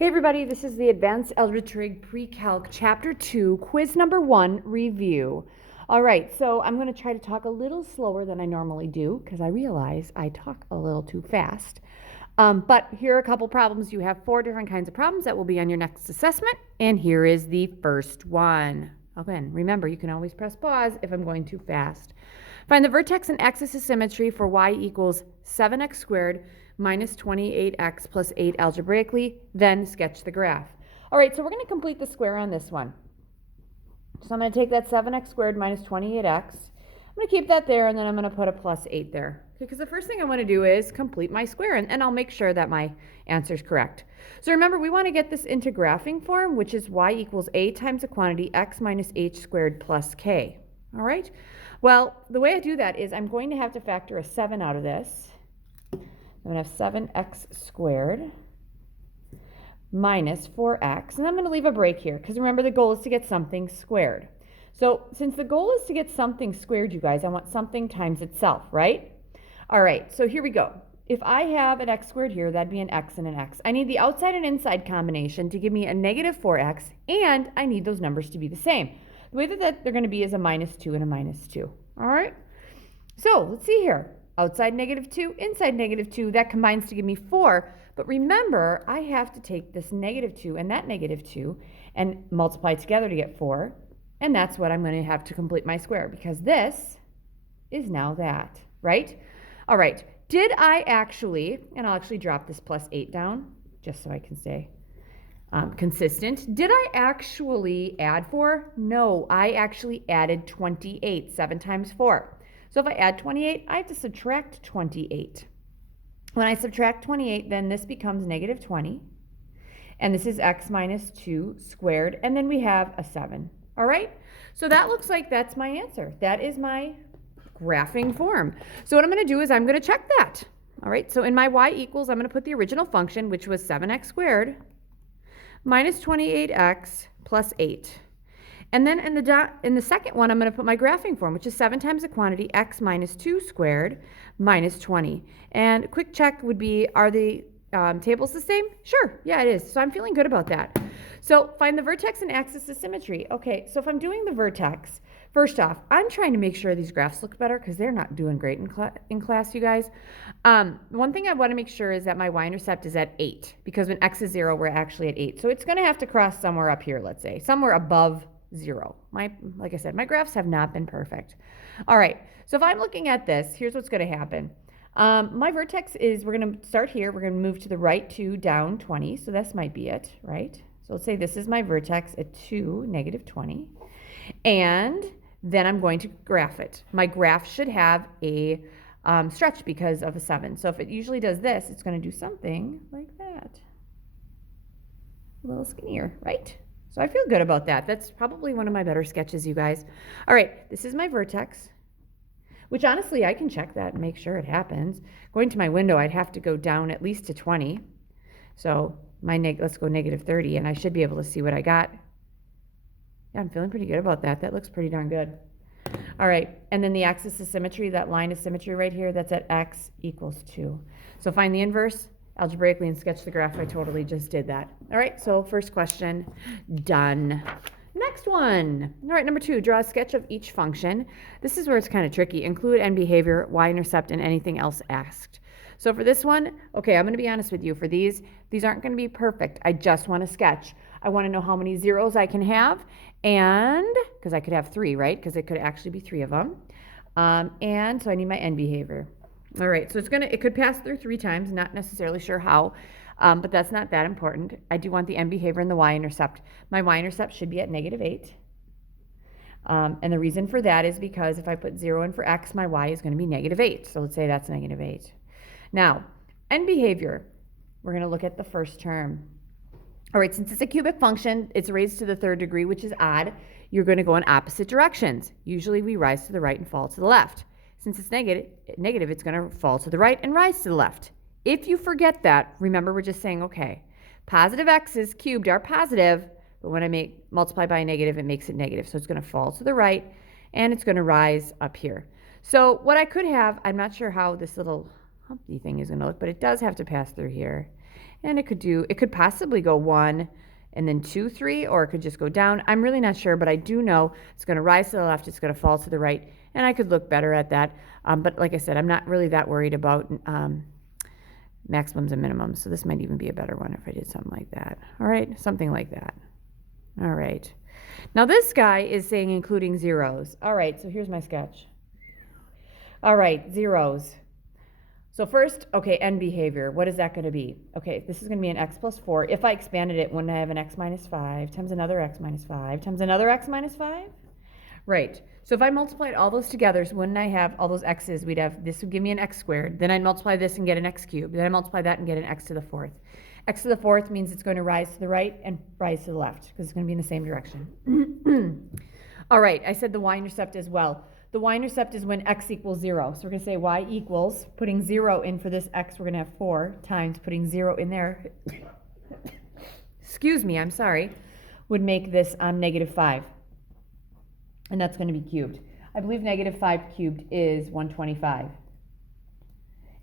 Hey everybody, this is the Advanced Algebra Trig Pre-Calc Chapter 2, Quiz Number 1, Review. All right, so I'm going to try to talk a little slower than I normally do because I realize I talk a little too fast. But here are a couple problems. You have 4 different kinds of problems that will be on your next assessment, and here is the first one. Again, remember, you can always press pause if I'm going too fast. Find the vertex and axis of symmetry for y equals 7x squared minus 28x plus 8 algebraically, then sketch the graph. All right, so we're going to complete the square on this one. So I'm going to take that 7x squared minus 28x. I'm going to keep that there, and then I'm going to put a plus 8 there. Because the first thing I want to do is complete my square, and I'll make sure that my answer is correct. So remember, we want to get this into graphing form, which is y equals a times the quantity x minus h squared plus k. All right? Well, the way I do that is I'm going to have to factor a 7 out of this. I'm going to have 7x squared minus 4x, and I'm going to leave a break here because remember the goal is to get something squared. So since the goal is to get something squared, you guys, I want something times itself, right? All right, so here we go. If I have an x squared here, that'd be an x and an x. I need the outside and inside combination to give me a negative 4x, and I need those numbers to be the same. The way that they're going to be is a minus 2 and a minus 2. All right? So let's see here. Outside negative 2, inside negative 2, that combines to give me 4. But remember, I have to take this negative 2 and that negative 2 and multiply together to get 4. And that's what I'm going to have to complete my square, because this is now that, right? All right. Did I actually, and I'll actually drop this plus 8 down just so I can stay consistent. Did I actually add 4? No, I actually added 28, 7 times 4. So if I add 28, I have to subtract 28. When I subtract 28, then this becomes negative 20. And this is x minus 2 squared. And then we have a 7. All right? So that looks like that's my answer. That is my graphing form. So what I'm going to do is I'm going to check that. All right? So in my y equals, I'm going to put the original function, which was 7x squared minus 28x plus 8. And then in the second one, I'm going to put my graphing form, which is 7 times the quantity x minus 2 squared minus 20. And a quick check would be, are the tables the same? Sure, yeah, it is. So I'm feeling good about that. So find the vertex and axis of symmetry. Okay, so if I'm doing the vertex, first off, I'm trying to make sure these graphs look better because they're not doing great in class, you guys. One thing I want to make sure is that my y-intercept is at 8, because when x is 0, we're actually at 8. So it's going to have to cross somewhere up here, let's say, somewhere above 0. Like I said, my graphs have not been perfect. All right, so if I'm looking at this, here's what's going to happen. My vertex is, we're going to start here. We're going to move to the right 2, down 20. So this might be it, right? So let's say this is my vertex at 2, negative 20. And then I'm going to graph it. My graph should have a stretch because of a 7. So if it usually does this, it's going to do something like that. A little skinnier, right? So I feel good about that. That's probably one of my better sketches, you guys. All right, this is my vertex, which honestly, I can check that and make sure it happens. Going to my window, I'd have to go down at least to 20. So let's go negative 30, and I should be able to see what I got. Yeah, I'm feeling pretty good about that. That looks pretty darn good. All right, and then the axis of symmetry, that line of symmetry right here, that's at x equals 2. So find the inverse algebraically and sketch the graph. I totally just did that. All right, so first question, done. Next one. All right, number 2, draw a sketch of each function. This is where it's kind of tricky. Include end behavior, y-intercept, and anything else asked. So for this one, okay, I'm going to be honest with you. For these aren't going to be perfect. I just want to sketch. I want to know how many zeros I can have, and because I could have 3, right? Because it could actually be 3 of them. And so I need my end behavior. All right, so it could pass through 3 times, not necessarily sure how, but that's not that important. I do want the end behavior and the y-intercept. My y-intercept should be at negative 8. And the reason for that is because if I put 0 in for x, my y is going to be negative 8. So let's say that's negative 8. Now, end behavior, we're going to look at the first term. All right, since it's a cubic function, it's raised to the 3rd degree, which is odd. You're going to go in opposite directions. Usually we rise to the right and fall to the left. Since it's negative, it's going to fall to the right and rise to the left. If you forget that, remember we're just saying, okay, positive x's cubed are positive, but when I multiply by a negative, it makes it negative. So it's going to fall to the right, and it's going to rise up here. So what I could have, I'm not sure how this little humpy thing is going to look, but it does have to pass through here. And it could possibly go 1 and then 2, 3, or it could just go down. I'm really not sure, but I do know it's going to rise to the left, it's going to fall to the right, and I could look better at that. But like I said, I'm not really that worried about maximums and minimums, so this might even be a better one if I did something like that. All right, something like that. All right. Now this guy is saying including zeros. All right, so here's my sketch. All right, zeros. So first, okay, end behavior. What is that going to be? Okay, this is going to be an x plus 4. If I expanded it, wouldn't I have an x minus 5 times another x minus 5 times another x minus 5? Right. So if I multiplied all those together, so wouldn't I have all those x's? We'd have, this would give me an x squared. Then I'd multiply this and get an x cubed. Then I multiply that and get an x to the 4th. X to the 4th means it's going to rise to the right and rise to the left because it's going to be in the same direction. All right, I said the y-intercept as well. The y-intercept is when x equals 0. So we're going to say y equals, putting 0 in for this x, we're going to have 4 times putting 0 in there. Excuse me, I'm sorry. Would make this negative 5. And that's going to be cubed. I believe negative 5 cubed is 125.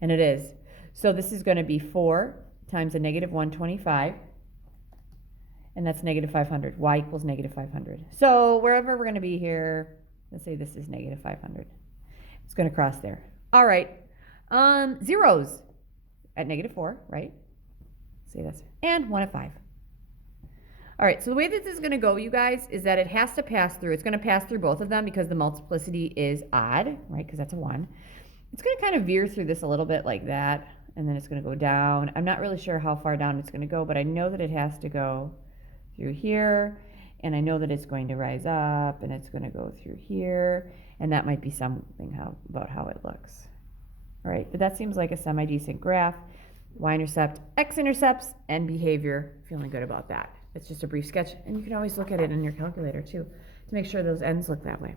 And it is. So this is going to be 4 times a negative 125. And that's negative 500. Y equals negative 500. So wherever we're going to be here, let's say this is negative 500. It's going to cross there. All right. Zeros at negative 4, right? Say this. And 1 at 5. All right, so the way that this is going to go, you guys, is that it has to pass through. It's going to pass through both of them because the multiplicity is odd, right? Because that's a 1. It's going to kind of veer through this a little bit like that, and then it's going to go down. I'm not really sure how far down it's going to go, but I know that it has to go through here, and I know that it's going to rise up, and it's going to go through here, and that might be something about how it looks. All right, but that seems like a semi-decent graph. Y-intercept, x-intercepts, and behavior. Feeling good about that. It's just a brief sketch, and you can always look at it in your calculator too to make sure those ends look that way.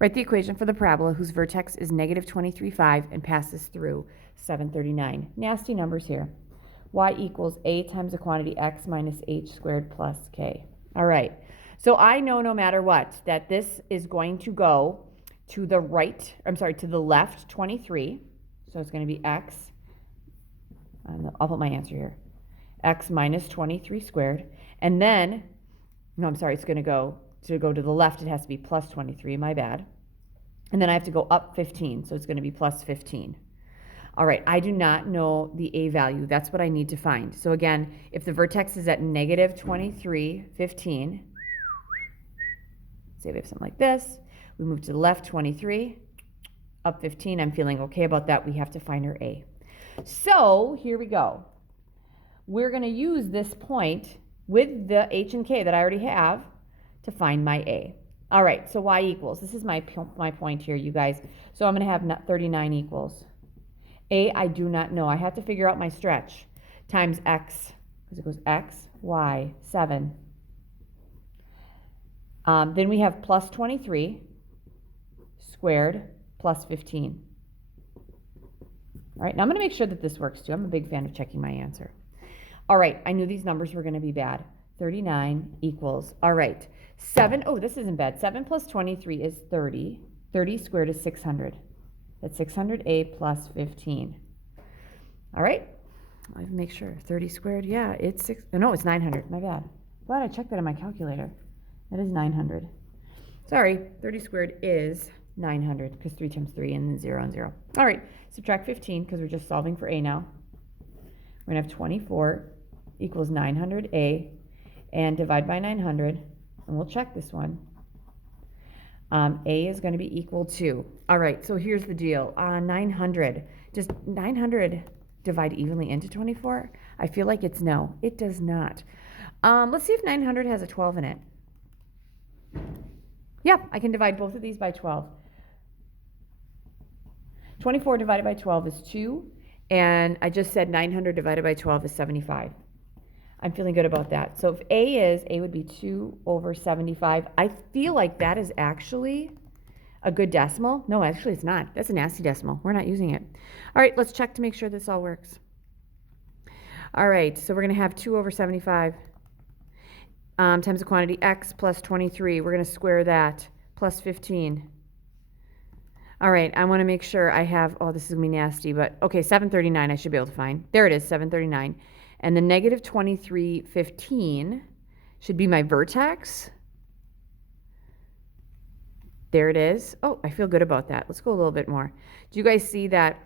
Write the equation for the parabola whose vertex is negative 23.5 and passes through 739. Nasty numbers here. Y equals a times the quantity x minus h squared plus k. All right, so I know no matter what that this is going to go to the right, to the left 23. So it's going to be x, I'll put my answer here, x minus 23 squared. And then, no, I'm sorry, it's going to go to the left, it has to be plus 23, my bad. And then I have to go up 15, so it's going to be plus 15. All right, I do not know the a value. That's what I need to find. So again, if the vertex is at negative 23, 15, say we have something like this, we move to the left 23, up 15, I'm feeling okay about that. We have to find our a. So here we go. We're going to use this point with the h and k that I already have to find my a. All right, so y equals, this is my point here, you guys. So I'm going to have 39 equals. A, I do not know. I have to figure out my stretch times x, because it goes x, y, 7. Then we have plus 23 squared plus 15. All right, now I'm going to make sure that this works too. I'm a big fan of checking my answer. All right, I knew these numbers were going to be bad. 39 equals, all right, 7, oh, this isn't bad. 7 plus 23 is 30. 30 squared is 600. That's 600a plus 15. All right, I'll even make sure. 30 squared, yeah, it's it's 900, my bad. Glad I checked that on my calculator. That is 900. Sorry, 30 squared is 900 because 3 times 3 and then 0 and 0. All right, subtract 15 because we're just solving for a now. We're going to have 24 equals 900a and divide by 900, and we'll check this one. A is going to be equal to, all right, so here's the deal. 900, does 900 divide evenly into 24? I feel like it's no, it does not. Let's see if 900 has a 12 in it. Yeah, I can divide both of these by 12. 24 divided by 12 is 2, and I just said 900 divided by 12 is 75. I'm feeling good about that. So if A would be 2 over 75. I feel like that is actually a good decimal. No, actually it's not. That's a nasty decimal. We're not using it. All right, let's check to make sure this all works. All right, so we're going to have 2 over 75 times the quantity x plus 23. We're going to square that, plus 15. All right, I want to make sure I have, oh, this is going to be nasty, but okay, 739 I should be able to find. There it is, 739. And the negative 23, 15 should be my vertex. There it is. Oh, I feel good about that. Let's go a little bit more. Do you guys see that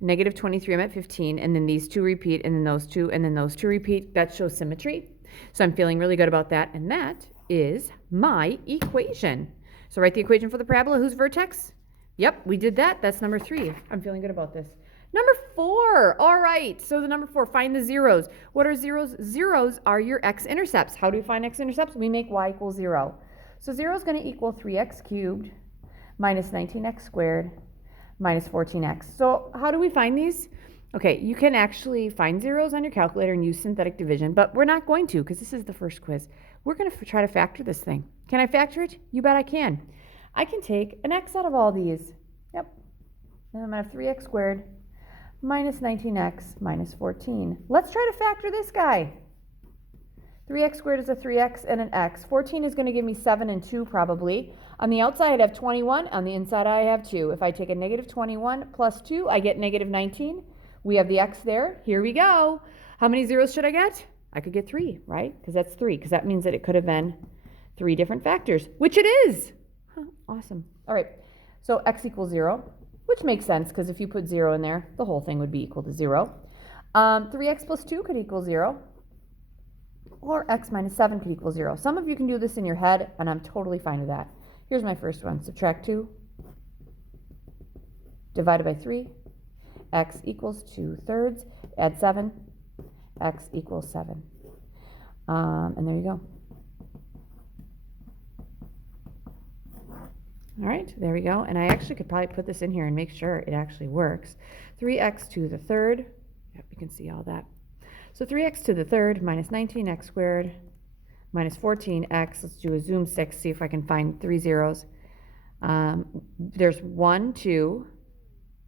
negative 23, I'm at 15, and then these two repeat, and then those two, and then those two repeat? That shows symmetry. So I'm feeling really good about that, and that is my equation. So write the equation for the parabola. Whose vertex? Yep, we did that. That's number 3. I'm feeling good about this. Number 4. All right, so the number 4, find the zeros. What are zeros? Zeros are your x-intercepts. How do we find x-intercepts? We make y equals 0. So 0 is going to equal 3x cubed minus 19x squared minus 14x. So how do we find these? Okay, you can actually find zeros on your calculator and use synthetic division, but we're not going to because this is the first quiz. We're going to try to factor this thing. Can I factor it? You bet I can. I can take an x out of all these. Yep. And I'm going to have 3x squared minus 19x minus 14. Let's try to factor this guy. 3x squared is a 3x and an x. 14 is going to give me 7 and 2 probably. On the outside I have 21. On the inside I have 2. If I take a negative 21 plus 2, I get negative 19. We have the x there. Here we go. How many zeros should I get? I could get 3, right? Because that's 3, because that means that it could have been 3 different factors, which it is. Huh, awesome. All right, so x equals 0, which makes sense because if you put 0 in there, the whole thing would be equal to 0. 3x plus 2 could equal 0. Or x minus 7 could equal 0. Some of you can do this in your head, and I'm totally fine with that. Here's my first one. Subtract 2 divided by 3. X equals 2/3. Add 7. X equals 7. And there you go. All right, there we go. And I actually could probably put this in here and make sure it actually works. 3x to the 3rd. Yep, you can see all that. So 3x to the 3rd minus 19x squared minus 14x. Let's do a zoom 6, see if I can find 3 zeros. There's 1, 2,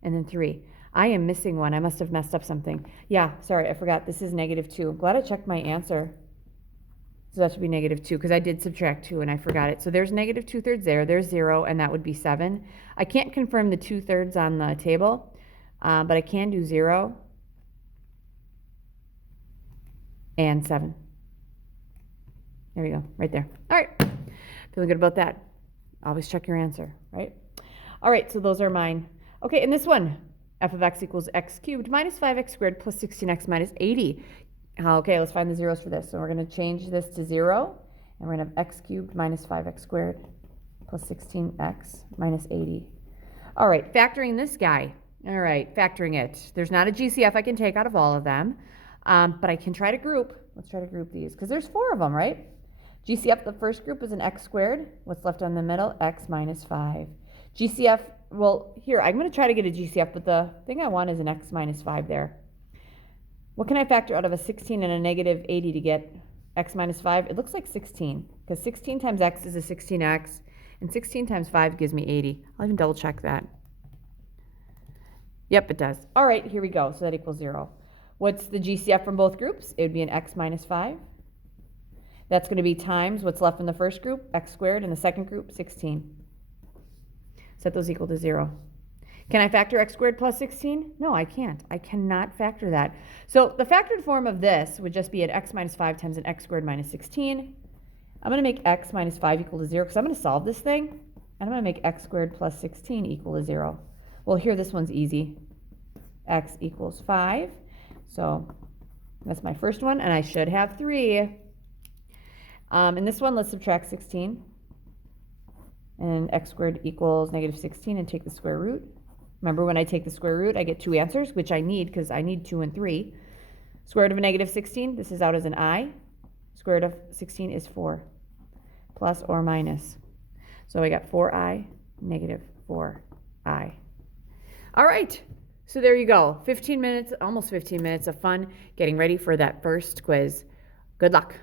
and then 3. I am missing one. I must have messed up something. Yeah, sorry, I forgot. This is negative 2. I'm glad I checked my answer. So that should be negative 2 because I did subtract 2 and I forgot it. So there's negative 2/3 there. There's 0, and that would be 7. I can't confirm the 2/3 on the table, but I can do 0 and 7. There we go, right there. All right, feeling good about that. Always check your answer, right? All right, so those are mine. Okay, and this one, f of x equals x cubed minus 5x squared plus 16x minus 80. Okay, let's find the zeros for this. So we're going to change this to 0, and we're going to have x cubed minus 5x squared plus 16x minus 80. All right, factoring this guy. All right, factoring it. There's not a GCF I can take out of all of them, but I can try to group. Let's try to group these, because there's 4 of them, right? GCF, the first group is an x squared. What's left on the middle? X minus 5. GCF, well, here, I'm going to try to get a GCF, but the thing I want is an x minus 5 there. What can I factor out of a 16 and a negative 80 to get x minus 5? It looks like 16, because 16 times x is a 16x, and 16 times 5 gives me 80. I'll even double check that. Yep, it does. All right, here we go. So that equals 0. What's the GCF from both groups? It would be an x minus 5. That's going to be times what's left in the first group, x squared, in the second group, 16. Set those equal to 0. Can I factor x squared plus 16? No, I can't. I cannot factor that. So the factored form of this would just be an x minus 5 times an x squared minus 16. I'm going to make x minus 5 equal to 0 because I'm going to solve this thing. And I'm going to make x squared plus 16 equal to 0. Well, here this one's easy. X equals 5. So that's my first one, and I should have 3. In this one, let's subtract 16. And x squared equals negative 16, and take the square root. Remember, when I take the square root, I get 2 answers, which I need because I need 2 and 3. Square root of a negative 16, this is out as an I. Square root of 16 is 4, plus or minus. So I got 4i, negative 4i. All right, so there you go. 15 minutes, almost 15 minutes of fun getting ready for that first quiz. Good luck.